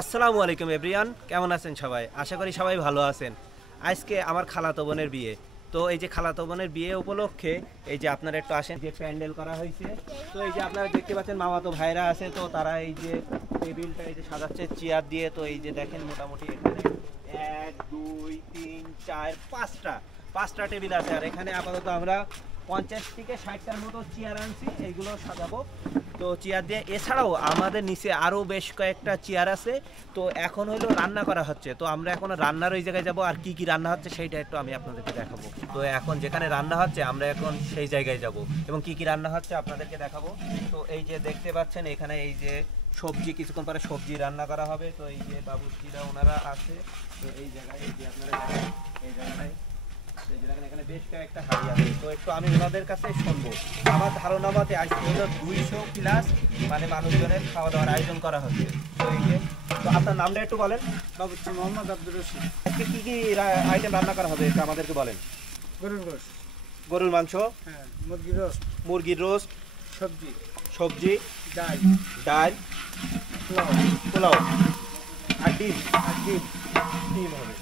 আসসালামু আলাইকুম এভরিওয়ান, কেমন আছেন সবাই? আশা করি সবাই ভালো আছেন। আজকে আমার খালাতো বোনের বিয়ে। তো এই যে খালাতো বোনের বিয়ে উপলক্ষে এই যে আপনারা একটু আসেন, যে প্যান্ডেল করা হয়েছে। তো এই যে আপনারা দেখতে পাচ্ছেন মামাতো ভাইরা আছে, তো তারা এই যে টেবিলটা এই যে সাজাচ্ছে চেয়ার দিয়ে। তো এই যে দেখেন মোটামুটি এখানে 1 2 3 4 5টা টেবিল আছে। আর এখানে আপাতত আমরা 50 থেকে 60টার মতো চেয়ার আনছি, এইগুলো সাজাবো। তো চেয়ার দিয়ে, এছাড়াও আমাদের নিচে আরও বেশ কয়েকটা চেয়ার আছে। তো এখন হলো রান্না করা হচ্ছে, তো আমরা এখন রান্নার ওই জায়গায় যাব। আর কি কি রান্না হচ্ছে সেইটা একটু আমি আপনাদেরকে দেখাবো। তো এখন যেখানে রান্না হচ্ছে আমরা এখন সেই জায়গায় যাব এবং কি কি রান্না হচ্ছে আপনাদেরকে দেখাবো। তো এই যে দেখতে পাচ্ছেন এখানে এই যে সবজি, কিছুক্ষণ পরে সবজি রান্না করা হবে। তো এই যে বাবুর্চিরা ওনারা আছে। তো এই জায়গায় এই যে আপনারা দেখেন, এই জায়গাটায় এখানে বেশ কয়েকটা হাড়ি আছে। তো একটু আমি ওনাদের কাছে শুনবো। আমার ধারণা মতে আজকে হলো 200 প্লাস মানে মানুষজনের খাওয়া দাওয়ার আয়োজন করা হচ্ছে। তো এই যে, তো আপনার নামটা একটু বলেন। বাবুর্চি মোহাম্মদ আব্দুর রশিদ। আজকে কি কি আইটেম রান্না করা হবে একটু আমাদেরকে বলেন। গরুর গোশত, গরুর মাংস, হ্যাঁ, মুরগির রোস্ট, মুরগির রোস্ট, সবজি, সবজি, ডাল, ডাল, পোলাও, পোলাও আর ডিম। ডিম হবে।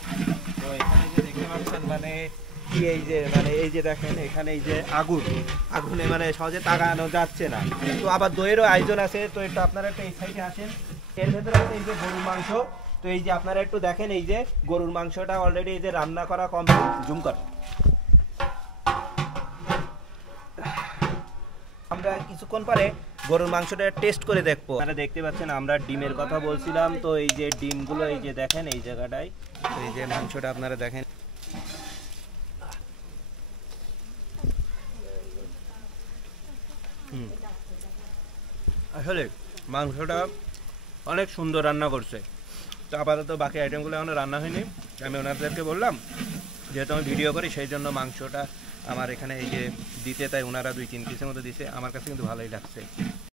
তো এখানে যে দেখতে পাচ্ছেন মানে কি, এই যে দেখেন এখানে এই যে আগুনে মানে সহজে তাকানো যাচ্ছে না। তো আবার দইয়েরও আয়োজন আছে। তো একটু আপনারা একটু এই সাইডে আসেন। এর ভেতরে আছে এই যে গরুর মাংস। তো এই যে আপনারা একটু দেখেন, এই যে গরুর মাংসটা অলরেডি এই যে রান্না করা কমপ্লিট। জুম কর। আমরা কিছুক্ষণ পরে গরুর মাংসটা টেস্ট করে দেখবো। আপনারা দেখতে পাচ্ছেন আমরা ডিমের কথা বলছিলাম। তো এই যে ডিমগুলো এই যে দেখেন এই জায়গাটায়, এই যে মাংসটা আপনারা দেখেন। আসলে মাংসটা অনেক সুন্দর রান্না করছে। তো আপাতত বাকি আইটেমগুলো এখনো রান্না হয়নি। আমি ওনাদেরকে বললাম যেহেতু আমি ভিডিও করি সেই জন্য মাংসটা আমার এখানে এই যে দিতে, তাই ওনারা 2-3 পিসের মতো দিছে। আমার কাছে কিন্তু ভালোই লাগছে।